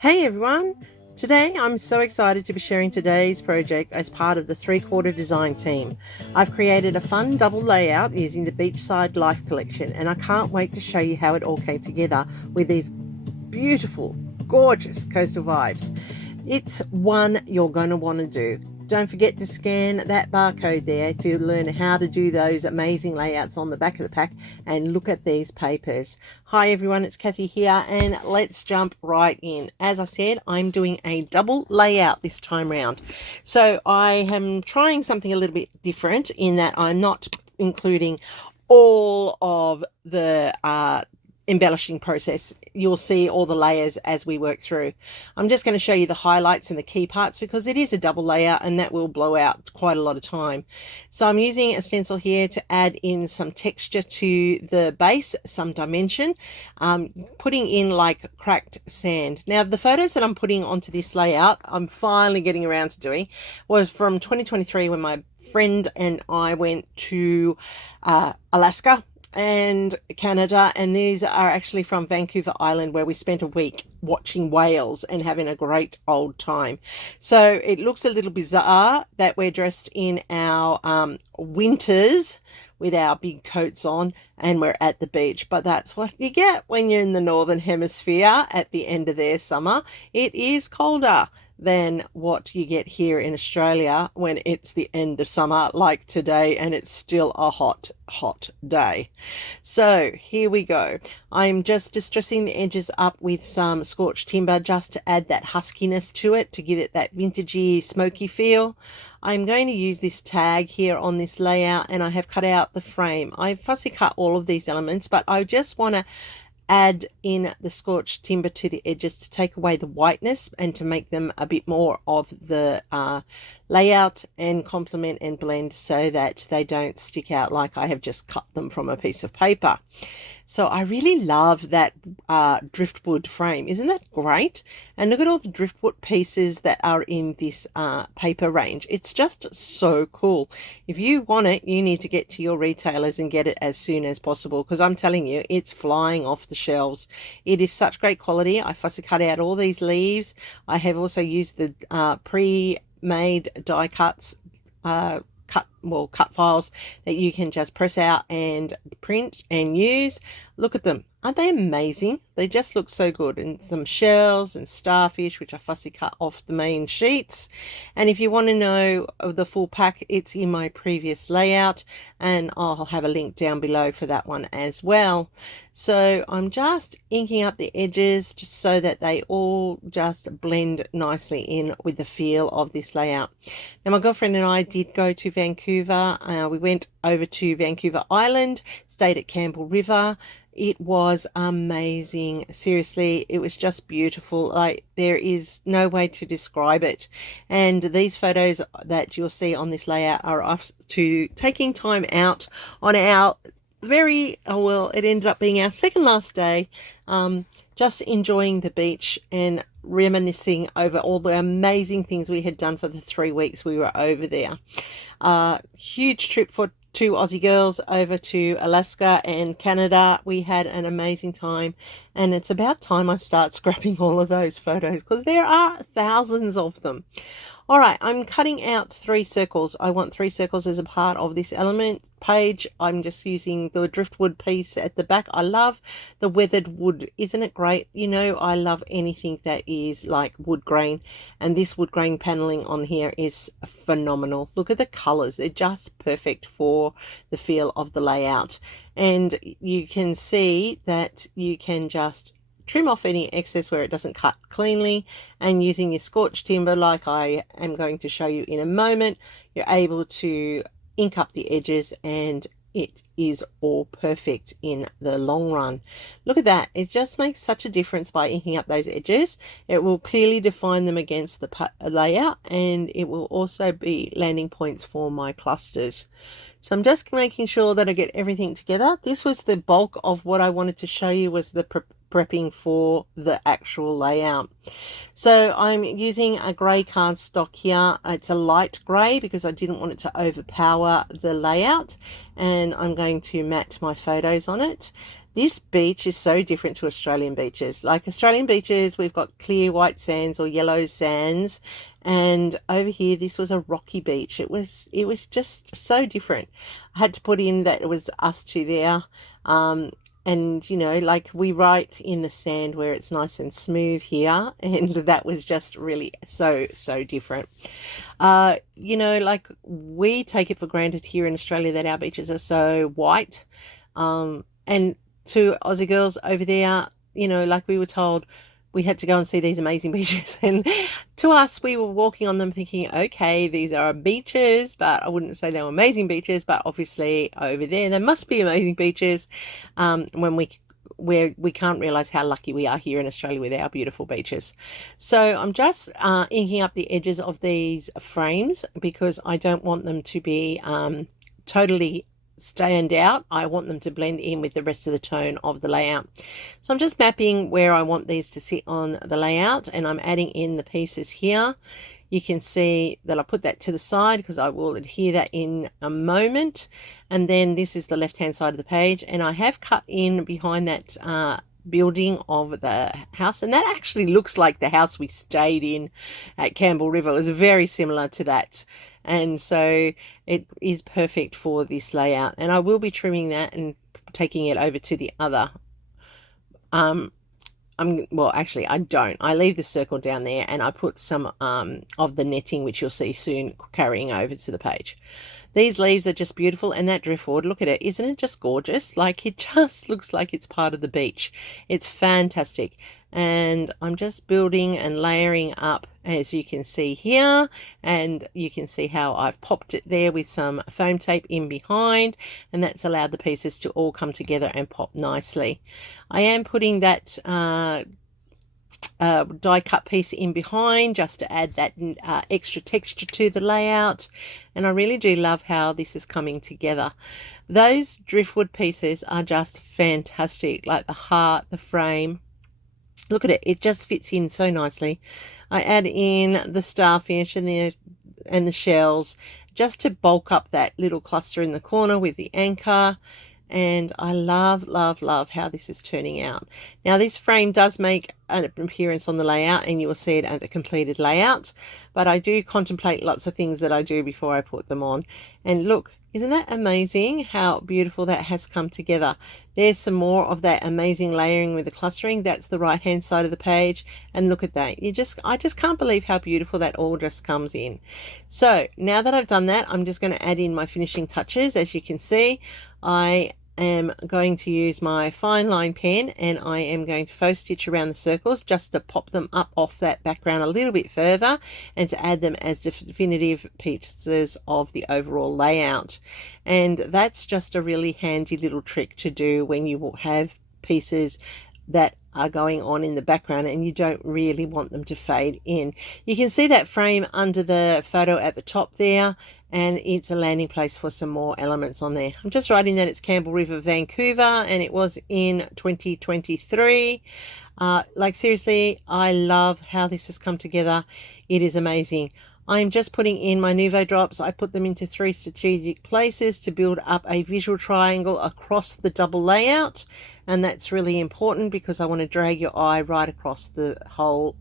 Hey everyone! Today I'm so excited to be sharing today's project as part of the 3/4 design team. I've created a fun double layout using the Beachside Life Collection, and I can't wait to show you how it all came together with these beautiful, gorgeous coastal vibes. It's one you're going to want to do. Don't forget to scan that barcode there to learn how to do those amazing layouts on the back of the pack, and look at these papers. Hi everyone, it's Kathy here, and let's jump right in. As I said, I'm doing a double layout this time round. So I am trying something a little bit different in that I'm not including all of the embellishing process. You'll see all the layers as we work through. I'm just going to show you the highlights and the key parts because it is a double layout and that will blow out quite a lot of time. So I'm using a stencil here to add in some texture to the base, some dimension, putting in like cracked sand. Now the photos that I'm putting onto this layout, I'm finally getting around to doing, was from 2023 when my friend and I went to Alaska and Canada, and these are actually from Vancouver Island, where we spent a week watching whales and having a great old time. So it looks a little bizarre that we're dressed in our winters with our big coats on and we're at the beach, but that's what you get when you're in the northern hemisphere at the end of their summer. It is colder than what you get here in Australia when it's the end of summer like today, and it's still a hot day. So here we go. I'm just distressing the edges up with some scorched timber just to add that huskiness to it, to give it that vintagey smoky feel. I'm going to use this tag here on this layout, and I have cut out the frame. I've fussy cut all of these elements, but I just want to add in the scorched timber to the edges to take away the whiteness and to make them a bit more of the layout and complement and blend so that they don't stick out like I have just cut them from a piece of paper. So I really love that driftwood frame. Isn't that great? And look at all the driftwood pieces that are in this paper range. It's just so cool. If you want it, you need to get to your retailers and get it as soon as possible, because I'm telling you, it's flying off the shelves. It is such great quality. I fussy cut out all these leaves. I have also used the pre-made die cuts, cut files that you can just press out and print and use. Look at them. Aren't they amazing? They just look so good. And some shells and starfish, which I fussy cut off the main sheets. And if you want to know of the full pack, it's in my previous layout, and I'll have a link down below for that one as well. So I'm just inking up the edges just so that they all just blend nicely in with the feel of this layout. Now my girlfriend and I did go to Vancouver. We went over to Vancouver Island, stayed at Campbell River. It was amazing. Seriously, it was just beautiful. Like, there is no way to describe it. And these photos that you'll see on this layout are us to taking time out on our it ended up being our second last day, just enjoying the beach and reminiscing over all the amazing things we had done for the 3 weeks we were over there. Huge trip for two Aussie girls over to Alaska and Canada. We had an amazing time, and it's about time I start scrapping all of those photos because there are thousands of them. All right, I'm cutting out 3 circles. I want 3 circles as a part of this element page. I'm just using the driftwood piece at the back. I love the weathered wood. Isn't it great? You know, I love anything that is like wood grain, and this wood grain paneling on here is phenomenal. Look at the colors. They're just perfect for the feel of the layout. And you can see that you can just trim off any excess where it doesn't cut cleanly, and using your scorched timber like I am going to show you in a moment, you're able to ink up the edges, and it is all perfect in the long run. Look at that. It just makes such a difference by inking up those edges. It will clearly define them against the layout, and it will also be landing points for my clusters. So I'm just making sure that I get everything together. This was the bulk of what I wanted to show you, was the prepping for the actual layout. So I'm using a grey cardstock here. It's a light grey because I didn't want it to overpower the layout, and I'm going to mat my photos on it. This beach is so different to Australian beaches. Like Australian beaches, we've got clear white sands or yellow sands, and over here this was a rocky beach. It was just so different. I had to put in that it was us two there. And you know, like we write in the sand where it's nice and smooth here, and that was just really so different. You know, like we take it for granted here in Australia that our beaches are so white, and to Aussie girls over there, you know, like we were told we had to go and see these amazing beaches, and to us we were walking on them thinking, okay, these are beaches, but I wouldn't say they were amazing beaches, but obviously over there must be amazing beaches, when we can't realize how lucky we are here in Australia with our beautiful beaches. So I'm just inking up the edges of these frames because I don't want them to be totally stand out. I want them to blend in with the rest of the tone of the layout. So I'm just mapping where I want these to sit on the layout, and I'm adding in the pieces here. You can see that I put that to the side because I will adhere that in a moment. And then this is the left hand side of the page, and I have cut in behind that building of the house, and that actually looks like the house we stayed in at Campbell River. It was very similar to that, and so it is perfect for this layout. And I will be trimming that and taking it over to the other well, actually I don't. I leave the circle down there and I put some of the netting, which you'll see soon, carrying over to the page. These leaves are just beautiful, and that driftwood, look at it, isn't it just gorgeous? Like, it just looks like it's part of the beach. It's fantastic. And I'm just building and layering up, as you can see here, and you can see how I've popped it there with some foam tape in behind, and that's allowed the pieces to all come together and pop nicely. I am putting that die cut piece in behind just to add that extra texture to the layout, and I really do love how this is coming together. Those driftwood pieces are just fantastic, like the heart, the frame. Look at it, it just fits in so nicely. I add in the starfish and the shells just to bulk up that little cluster in the corner with the anchor. And I love how this is turning out. Now this frame does make an appearance on the layout, and you will see it at the completed layout, but I do contemplate lots of things that I do before I put them on. And look, isn't that amazing how beautiful that has come together? There's some more of that amazing layering with the clustering. That's the right hand side of the page, and look at that. I just can't believe how beautiful that all just comes in. So now that I've done that, I'm just going to add in my finishing touches. As you can see, I am going to use my fine line pen, and I am going to faux stitch around the circles just to pop them up off that background a little bit further, and to add them as definitive pieces of the overall layout. And that's just a really handy little trick to do when you have pieces that are going on in the background and you don't really want them to fade in. You can see that frame under the photo at the top there, and it's a landing place for some more elements on there. I'm just writing that it's Campbell River, Vancouver, and it was in 2023. Like seriously, I love how this has come together. It is amazing. I'm just putting in my Nuvo drops. I put them into 3 strategic places to build up a visual triangle across the double layout, and that's really important because I want to drag your eye right across the whole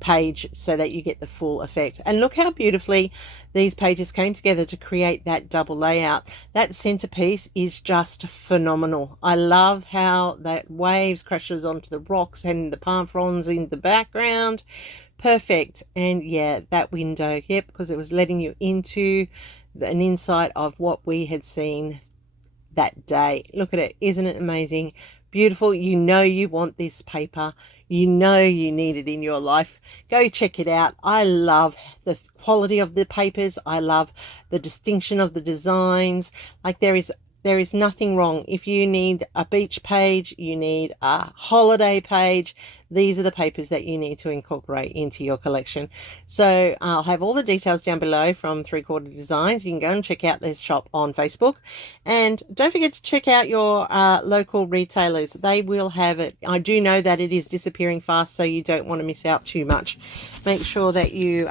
page so that you get the full effect. And look how beautifully these pages came together to create that double layout. That centerpiece is just phenomenal. I love how that waves crashes onto the rocks and the palm fronds in the background. Perfect. And yeah, that window, yep, because it was letting you into an insight of what we had seen that day. Look at it, isn't it amazing? Beautiful. You know you want this paper, you know you need it in your life. Go check it out. I love the quality of the papers. I love the distinction of the designs. Like there is nothing wrong. If you need a beach page, you need a holiday page, these are the papers that you need to incorporate into your collection. So I'll have all the details down below from 3/4 Designs. You can go and check out this shop on Facebook, and don't forget to check out your local retailers. They will have it. I do know that it is disappearing fast, so you don't want to miss out too much. Make sure that you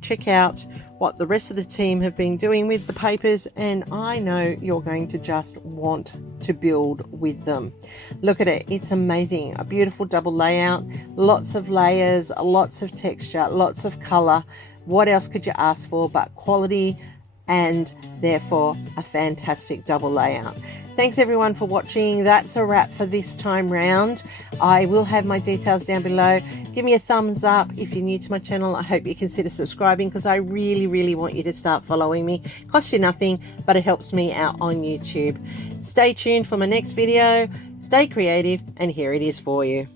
check out what the rest of the team have been doing with the papers, and I know you're going to just want to build with them. Look at it, it's amazing. A beautiful double layout, lots of layers, lots of texture, lots of color. What else could you ask for but quality, and therefore a fantastic double layout. Thanks everyone for watching. That's a wrap for this time round. I will have my details down below. Give me a thumbs up if you're new to my channel. I hope you consider subscribing, because I really want you to start following me. It costs you nothing, but it helps me out on YouTube. Stay tuned for my next video. Stay creative, and here it is for you.